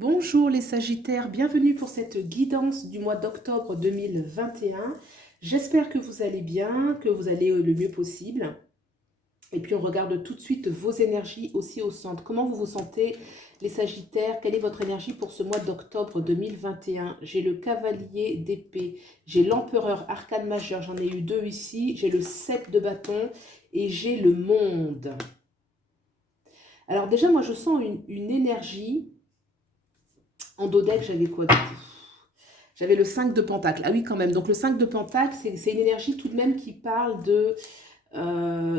Bonjour les Sagittaires, bienvenue pour cette guidance du mois d'octobre 2021. J'espère que vous allez bien, que vous allez le mieux possible. Et puis on regarde tout de suite vos énergies aussi au centre. Comment vous vous sentez les Sagittaires? Quelle est votre énergie pour ce mois d'octobre 2021? J'ai le cavalier d'épée, j'ai l'empereur arcane majeur, j'en ai eu deux ici. J'ai le 7 de bâton et j'ai le monde. Alors déjà moi je sens une énergie. En dos deck, j'avais quoi du coup? J'avais le 5 de Pentacle. Ah oui, quand même. Donc le 5 de Pentacle, c'est une énergie tout de même qui parle de...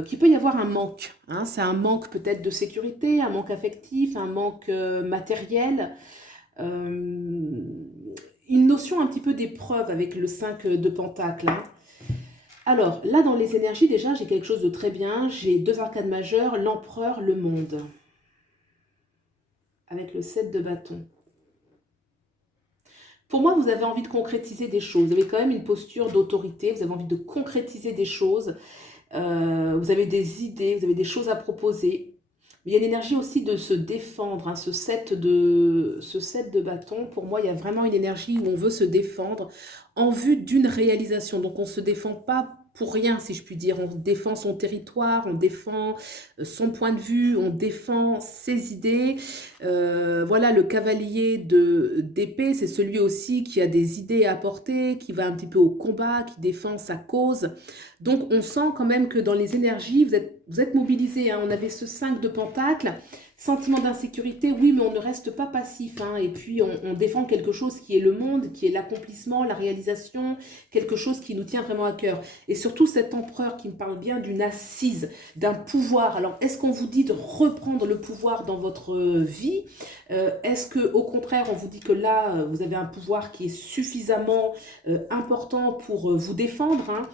qu'il peut y avoir un manque. Hein. C'est un manque peut-être de sécurité, un manque affectif, un manque matériel. Une notion un petit peu d'épreuve avec le 5 de Pentacle. Hein. Alors, là, dans les énergies, déjà, j'ai quelque chose de très bien. J'ai deux arcades majeures, l'empereur, le monde. Avec le 7 de bâton. Pour moi, vous avez envie de concrétiser des choses. Vous avez quand même une posture d'autorité. Vous avez envie de concrétiser des choses. Vous avez des idées, vous avez des choses à proposer. Mais il y a l'énergie aussi de se défendre. Hein, ce set de bâton, pour moi, il y a vraiment une énergie où on veut se défendre en vue d'une réalisation. Donc, on ne se défend pas pour rien, si je puis dire. On défend son territoire, on défend son point de vue, on défend ses idées. Voilà, le cavalier d'épée, c'est celui aussi qui a des idées à apporter, qui va un petit peu au combat, qui défend sa cause. Donc, on sent quand même que dans les énergies, vous êtes mobilisés. Hein. On avait ce 5 de Pentacle, sentiment d'insécurité, oui, mais on ne reste pas passif. Hein. Et puis, on défend quelque chose qui est le monde, qui est l'accomplissement, la réalisation, quelque chose qui nous tient vraiment à cœur. Et surtout, cet empereur qui me parle bien d'une assise, d'un pouvoir. Alors, est-ce qu'on vous dit de reprendre le pouvoir dans votre vie? Est-ce qu'au contraire, on vous dit que là, vous avez un pouvoir qui est suffisamment important pour vous défendre, hein,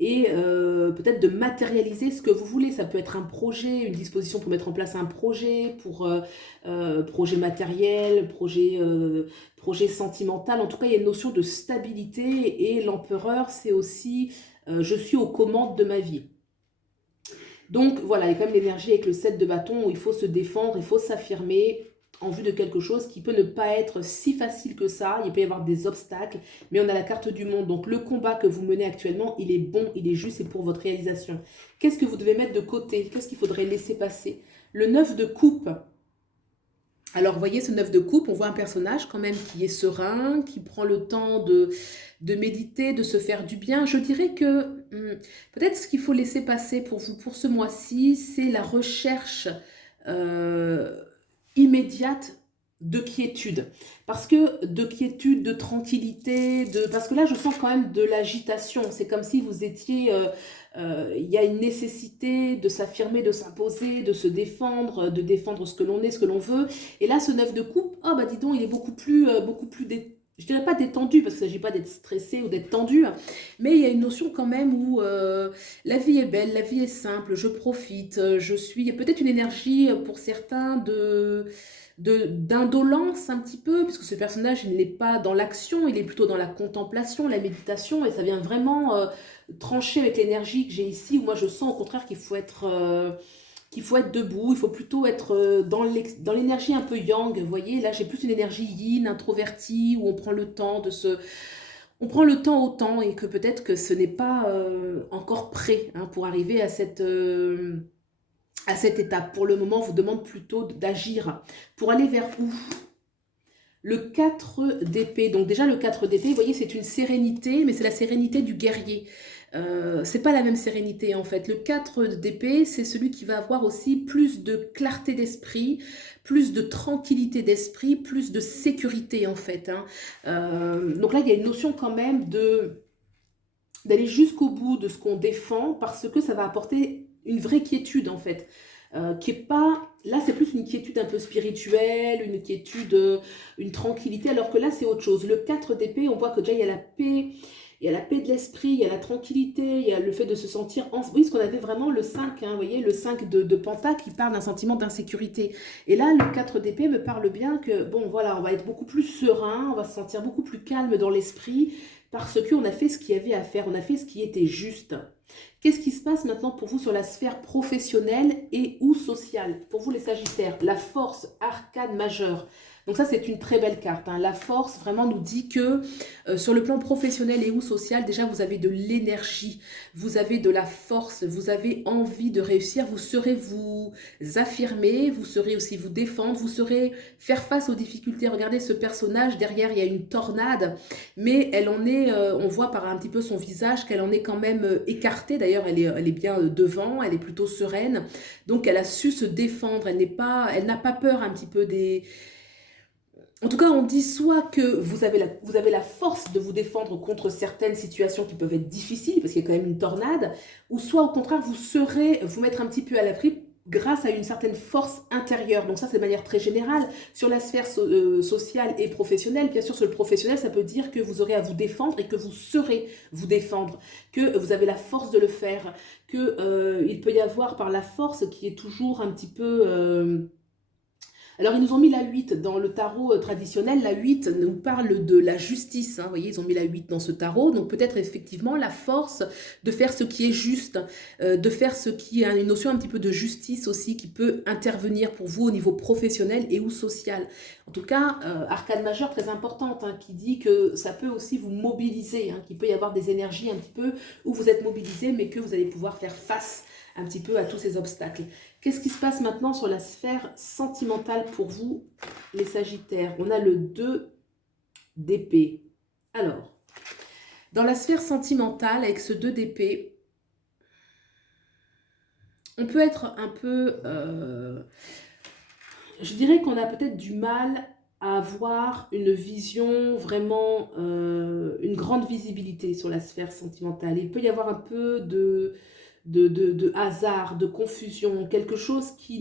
et peut-être de matérialiser ce que vous voulez. Ça peut être un projet, une disposition pour mettre en place un projet, pour projet matériel, projet sentimental. En tout cas, il y a une notion de stabilité et l'empereur, c'est aussi je suis aux commandes de ma vie. Donc voilà, il y a quand même l'énergie avec le 7 de bâton où il faut se défendre, il faut s'affirmer en vue de quelque chose qui peut ne pas être si facile que ça. Il peut y avoir des obstacles, mais on a la carte du monde. Donc le combat que vous menez actuellement, il est bon, il est juste, c'est pour votre réalisation. Qu'est-ce que vous devez mettre de côté? Qu'est-ce qu'il faudrait laisser passer? Le 9 de coupe. Alors, vous voyez, ce 9 de coupe, on voit un personnage quand même qui est serein, qui prend le temps de méditer, de se faire du bien. Je dirais que peut-être ce qu'il faut laisser passer pour vous pour ce mois-ci, c'est la recherche euh, immédiate de quiétude. Parce que de quiétude, de tranquillité, parce que là, je sens quand même de l'agitation. C'est comme si vous étiez... il y a une nécessité de s'affirmer, de s'imposer, de défendre ce que l'on est, ce que l'on veut. Et là, ce 9 de coupe, oh bah dis donc, il est beaucoup plus je dirais pas détendu, parce qu'il ne s'agit pas d'être stressé ou d'être tendu, mais il y a une notion quand même où la vie est belle, la vie est simple, je profite, je suis... Il y a peut-être une énergie pour certains d'indolence un petit peu, puisque ce personnage, il n'est pas dans l'action, il est plutôt dans la contemplation, la méditation, et ça vient vraiment trancher avec l'énergie que j'ai ici, où moi je sens au contraire qu'il faut être debout, il faut plutôt être dans l'énergie un peu yang, vous voyez, là j'ai plus une énergie yin, introvertie, où on prend le temps de se... On prend le temps au temps, et que peut-être que ce n'est pas encore prêt hein, pour arriver à cette étape. Pour le moment, on vous demande plutôt d'agir. Pour aller vers où? Le 4 d'épée. Donc déjà, le 4 d'épée, vous voyez, c'est une sérénité, mais c'est la sérénité du guerrier. C'est pas la même sérénité en fait. Le 4 d'épée, c'est celui qui va avoir aussi plus de clarté d'esprit, plus de tranquillité d'esprit, plus de sécurité en fait. Hein. Donc là, il y a une notion quand même d'aller jusqu'au bout de ce qu'on défend parce que ça va apporter une vraie quiétude en fait. Qui est pas... Là, c'est plus une quiétude un peu spirituelle, une quiétude, une tranquillité, alors que là, c'est autre chose. Le 4 d'épée, on voit que déjà, il y a la paix, il y a la paix de l'esprit, il y a la tranquillité, il y a le fait de se sentir... Oui, parce qu'on avait vraiment le 5, hein, vous voyez, le 5 de Pentacle qui parle d'un sentiment d'insécurité. Et là, le 4 d'épée me parle bien que, bon, voilà, on va être beaucoup plus serein, on va se sentir beaucoup plus calme dans l'esprit, parce qu'on a fait ce qu'il y avait à faire, on a fait ce qui était juste. Qu'est-ce qui se passe maintenant pour vous sur la sphère professionnelle et ou sociale? Pour vous les Sagittaires, la force arcane majeure. Donc ça, c'est une très belle carte, hein. La force vraiment nous dit que sur le plan professionnel et ou social, déjà, vous avez de l'énergie, vous avez de la force, vous avez envie de réussir, vous saurez vous affirmer, vous saurez aussi vous défendre, vous saurez faire face aux difficultés. Regardez ce personnage, derrière, il y a une tornade, mais elle en est, on voit par un petit peu son visage qu'elle en est quand même écartée. D'ailleurs, elle est bien devant, elle est plutôt sereine. Donc, elle a su se défendre, elle n'a pas peur un petit peu des... En tout cas, on dit soit que vous avez la force de vous défendre contre certaines situations qui peuvent être difficiles, parce qu'il y a quand même une tornade, ou soit au contraire, vous saurez vous mettre un petit peu à l'abri grâce à une certaine force intérieure. Donc ça, c'est de manière très générale. Sur la sphère sociale et professionnelle, bien sûr, sur le professionnel, ça peut dire que vous aurez à vous défendre et que vous saurez vous défendre, que vous avez la force de le faire, que il peut y avoir par la force qui est toujours un petit peu... alors, ils nous ont mis la 8 dans le tarot traditionnel. La 8 nous parle de la justice, hein. Vous voyez, ils ont mis la 8 dans ce tarot. Donc, peut-être effectivement la force de faire ce qui est juste, de faire ce qui a une notion un petit peu de justice aussi qui peut intervenir pour vous au niveau professionnel et ou social. En tout cas, arcane majeure très importante, hein, qui dit que ça peut aussi vous mobiliser, hein, qu'il peut y avoir des énergies un petit peu où vous êtes mobilisé, mais que vous allez pouvoir faire face un petit peu à tous ces obstacles. Qu'est-ce qui se passe maintenant sur la sphère sentimentale pour vous, les Sagittaires? On a le 2 d'épée. Alors, dans la sphère sentimentale, avec ce 2 d'épée, on peut être un peu... je dirais qu'on a peut-être du mal à avoir une vision vraiment, une grande visibilité sur la sphère sentimentale. Il peut y avoir un peu de hasard, de confusion, quelque chose qui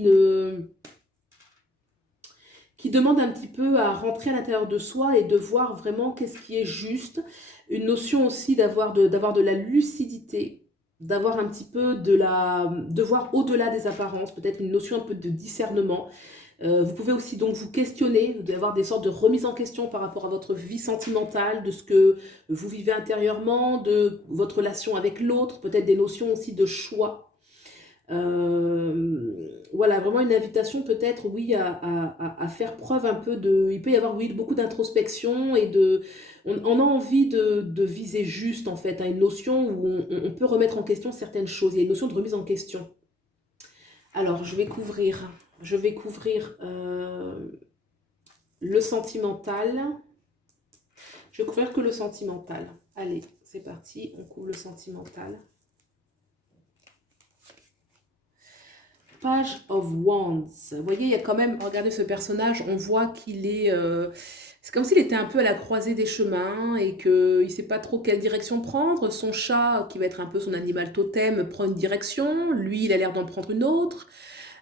demande un petit peu à rentrer à l'intérieur de soi et de voir vraiment qu'est-ce qui est juste. Une notion aussi d'avoir de la lucidité, d'avoir un petit peu de voir au-delà des apparences, peut-être une notion un peu de discernement. Vous pouvez aussi donc vous questionner, d'avoir des sortes de remises en question par rapport à votre vie sentimentale, de ce que vous vivez intérieurement, de votre relation avec l'autre, peut-être des notions aussi de choix. Voilà, vraiment une invitation peut-être, oui, à faire preuve un peu de... Il peut y avoir, oui, beaucoup d'introspection et de... On a envie de viser juste, en fait, à une notion où on peut remettre en question certaines choses. Il y a une notion de remise en question. Alors, je vais couvrir le sentimental. Je vais couvrir que le sentimental. Allez, c'est parti, on couvre le sentimental. Page of Wands. Vous voyez, il y a quand même, regardez ce personnage, on voit qu'il est... c'est comme s'il était un peu à la croisée des chemins et qu'il ne sait pas trop quelle direction prendre. Son chat, qui va être un peu son animal totem, prend une direction. Lui, il a l'air d'en prendre une autre.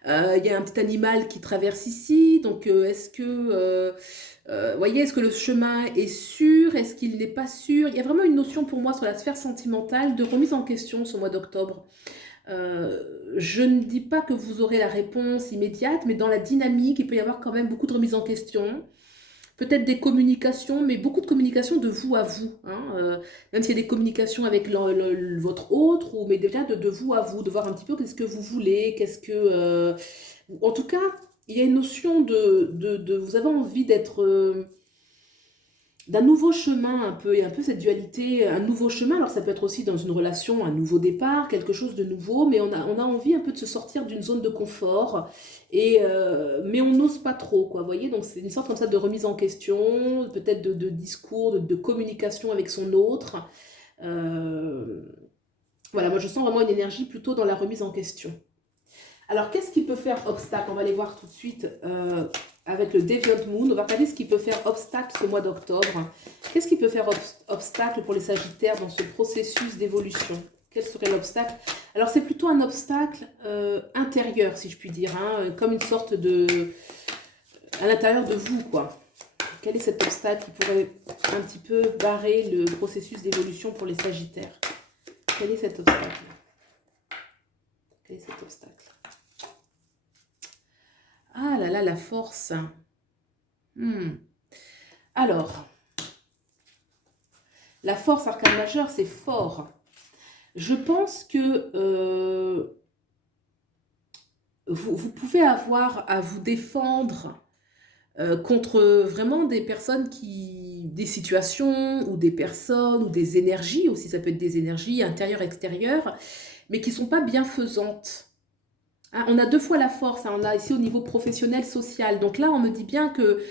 Il y a un petit animal qui traverse ici. Donc, est-ce que... voyez, est-ce que le chemin est sûr? Est-ce qu'il n'est pas sûr? Il y a vraiment une notion pour moi sur la sphère sentimentale de remise en question ce mois d'octobre. Je ne dis pas que vous aurez la réponse immédiate, mais dans la dynamique, il peut y avoir quand même beaucoup de remise en question. Peut-être des communications, mais beaucoup de communications de vous à vous, hein, même s'il y a des communications avec votre autre, ou, mais déjà de vous à vous, de voir un petit peu qu'est-ce que vous voulez, qu'est-ce que... en tout cas, il y a une notion vous avez envie d'être... d'un nouveau chemin un peu, il y a un peu cette dualité, un nouveau chemin. Alors ça peut être aussi dans une relation, un nouveau départ, quelque chose de nouveau, mais on a envie un peu de se sortir d'une zone de confort, mais on n'ose pas trop, quoi, vous voyez. Donc c'est une sorte comme ça de remise en question, peut-être de discours, de communication avec son autre. Voilà, moi je sens vraiment une énergie plutôt dans la remise en question. Alors, qu'est-ce qui peut faire obstacle? On va aller voir tout de suite avec le Deviant Moon. On va regarder ce qui peut faire obstacle ce mois d'octobre. Qu'est-ce qui peut faire obstacle pour les Sagittaires dans ce processus d'évolution? Quel serait l'obstacle? Alors, c'est plutôt un obstacle intérieur, si je puis dire, hein, comme une sorte de... à l'intérieur de vous, quoi. Quel est cet obstacle qui pourrait un petit peu barrer le processus d'évolution pour les Sagittaires? Quel est cet obstacle? Quel est cet obstacle? Ah là là, la force. Alors, la force arcane majeure, c'est fort. Je pense que vous pouvez avoir à vous défendre contre vraiment des personnes des situations ou des personnes ou des énergies aussi, ça peut être des énergies intérieures, extérieures, mais qui sont pas bienfaisantes. Hein, on a 2 fois la force, hein, on a ici au niveau professionnel, social. Donc là, on me dit bien que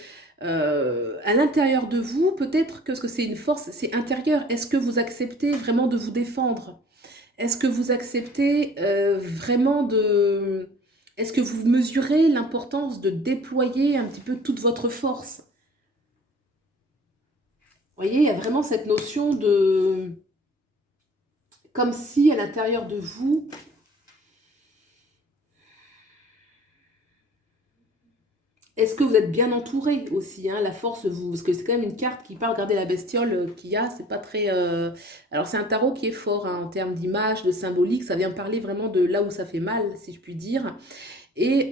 à l'intérieur de vous, peut-être que ce que c'est une force, c'est intérieur. Est-ce que vous acceptez vraiment de vous défendre? Est-ce que vous acceptez vraiment de... Est-ce que vous mesurez l'importance de déployer un petit peu toute votre force? Vous voyez, il y a vraiment cette notion de... Comme si à l'intérieur de vous, est-ce que vous êtes bien entouré aussi, hein, la force, vous, parce que c'est quand même une carte qui parle, regardez la bestiole qu'il y a, c'est pas très... Alors c'est un tarot qui est fort hein, en termes d'image, de symbolique, ça vient parler vraiment de là où ça fait mal, si je puis dire. Et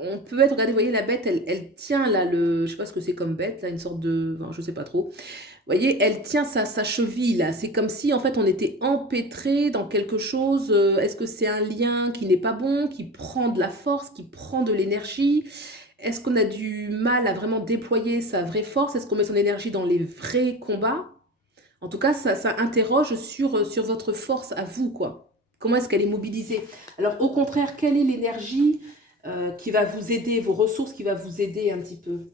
on peut être, regardez, vous voyez la bête, elle tient là, je sais pas ce que c'est comme bête, là, une sorte de... Enfin, je sais pas trop. Vous voyez, elle tient sa cheville là, c'est comme si en fait on était empêtré dans quelque chose, est-ce que c'est un lien qui n'est pas bon, qui prend de la force, qui prend de l'énergie? Est-ce qu'on a du mal à vraiment déployer sa vraie force? Est-ce qu'on met son énergie dans les vrais combats? En tout cas, ça interroge sur votre force à vous, quoi. Comment est-ce qu'elle est mobilisée? Alors, au contraire, quelle est l'énergie qui va vous aider, vos ressources qui va vous aider un petit peu?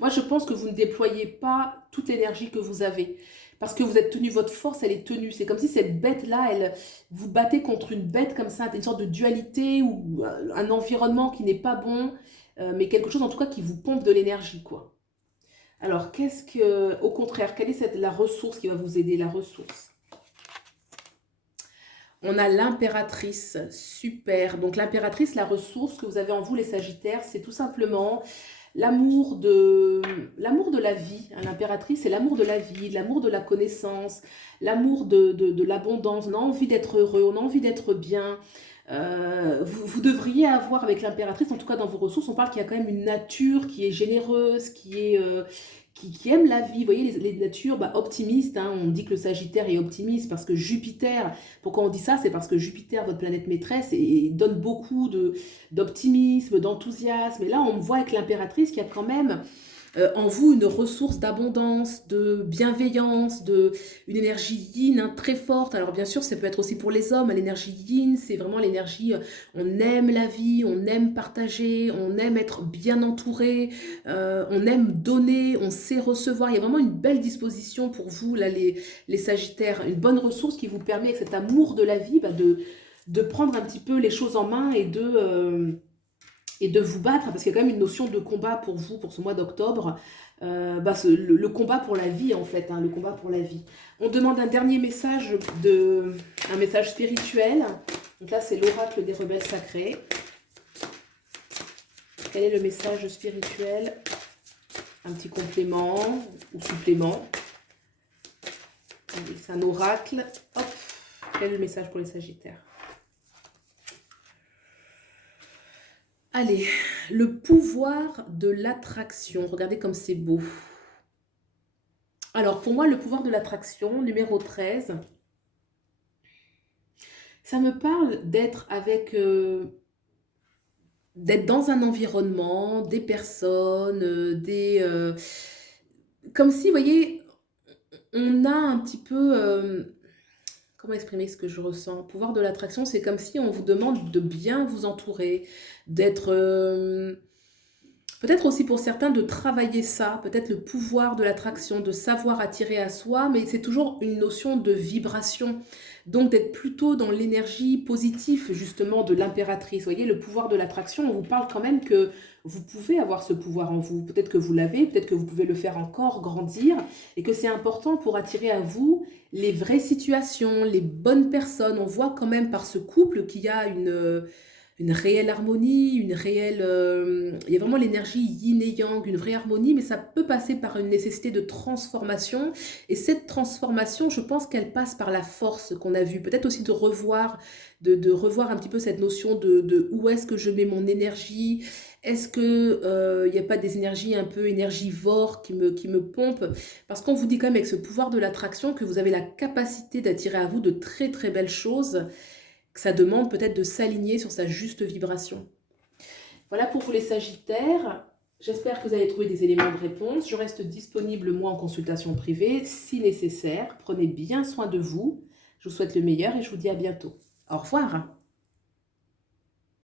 Moi, je pense que vous ne déployez pas toute l'énergie que vous avez. Parce que vous êtes tenu, votre force, elle est tenue. C'est comme si cette bête-là, vous battez contre une bête comme ça, une sorte de dualité ou un environnement qui n'est pas bon, mais quelque chose en tout cas qui vous pompe de l'énergie, quoi. Alors, au contraire, quelle est la ressource qui va vous aider, la ressource? On a l'impératrice, super. Donc l'impératrice, la ressource que vous avez en vous, les Sagittaires, c'est tout simplement l'amour de la vie. Hein. L'impératrice, c'est l'amour de la vie, l'amour de la connaissance, l'amour de l'abondance. On a envie d'être heureux, on a envie d'être bien. Vous devriez avoir avec l'impératrice, en tout cas dans vos ressources, on parle qu'il y a quand même une nature qui est généreuse, qui aime la vie. Vous voyez, les natures optimistes, hein, on dit que le Sagittaire est optimiste parce que Jupiter, pourquoi on dit ça? C'est parce que Jupiter, votre planète maîtresse, donne beaucoup d'optimisme, d'enthousiasme. Et là, on me voit avec l'impératrice qu'il y a quand même en vous une ressource d'abondance, de bienveillance, une énergie yin hein, très forte. Alors bien sûr, ça peut être aussi pour les hommes. L'énergie yin, c'est vraiment l'énergie, on aime la vie, on aime partager, on aime être bien entouré, on aime donner, on sait recevoir. Il y a vraiment une belle disposition pour vous, là, les Sagittaires, une bonne ressource qui vous permet, avec cet amour de la vie, de prendre un petit peu les choses en main et de vous battre, parce qu'il y a quand même une notion de combat pour vous, pour ce mois d'octobre, le combat pour la vie en fait, hein, le combat pour la vie. On demande un dernier message, un message spirituel. Donc là c'est l'oracle des rebelles sacrés. Quel est le message spirituel? Un petit complément ou supplément. C'est un oracle. Hop. Quel est le message pour les Sagittaires? Allez, le pouvoir de l'attraction. Regardez comme c'est beau. Alors, pour moi, le pouvoir de l'attraction, numéro 13, ça me parle d'être dans un environnement, des personnes, comme si, vous voyez, on a un petit peu... comment exprimer ce que je ressens? Pouvoir de l'attraction, c'est comme si on vous demande de bien vous entourer, d'être... peut-être aussi pour certains de travailler ça, peut-être le pouvoir de l'attraction, de savoir attirer à soi, mais c'est toujours une notion de vibration. Donc d'être plutôt dans l'énergie positive justement de l'impératrice. Vous voyez, le pouvoir de l'attraction, on vous parle quand même que vous pouvez avoir ce pouvoir en vous. Peut-être que vous l'avez, peut-être que vous pouvez le faire encore grandir et que c'est important pour attirer à vous les vraies situations, les bonnes personnes. On voit quand même par ce couple qu'il y a une réelle harmonie, il y a vraiment l'énergie yin et yang, une vraie harmonie, mais ça peut passer par une nécessité de transformation. Et cette transformation, je pense qu'elle passe par la force qu'on a vue. Peut-être aussi de revoir un petit peu cette notion de où est-ce que je mets mon énergie. Est-ce que il n'y a pas des énergies un peu énergivores qui me pompent? Parce qu'on vous dit quand même avec ce pouvoir de l'attraction que vous avez la capacité d'attirer à vous de très très belles choses, que ça demande peut-être de s'aligner sur sa juste vibration. Voilà pour vous les Sagittaires. J'espère que vous allez trouver des éléments de réponse. Je reste disponible, moi, en consultation privée, si nécessaire. Prenez bien soin de vous. Je vous souhaite le meilleur et je vous dis à bientôt. Au revoir.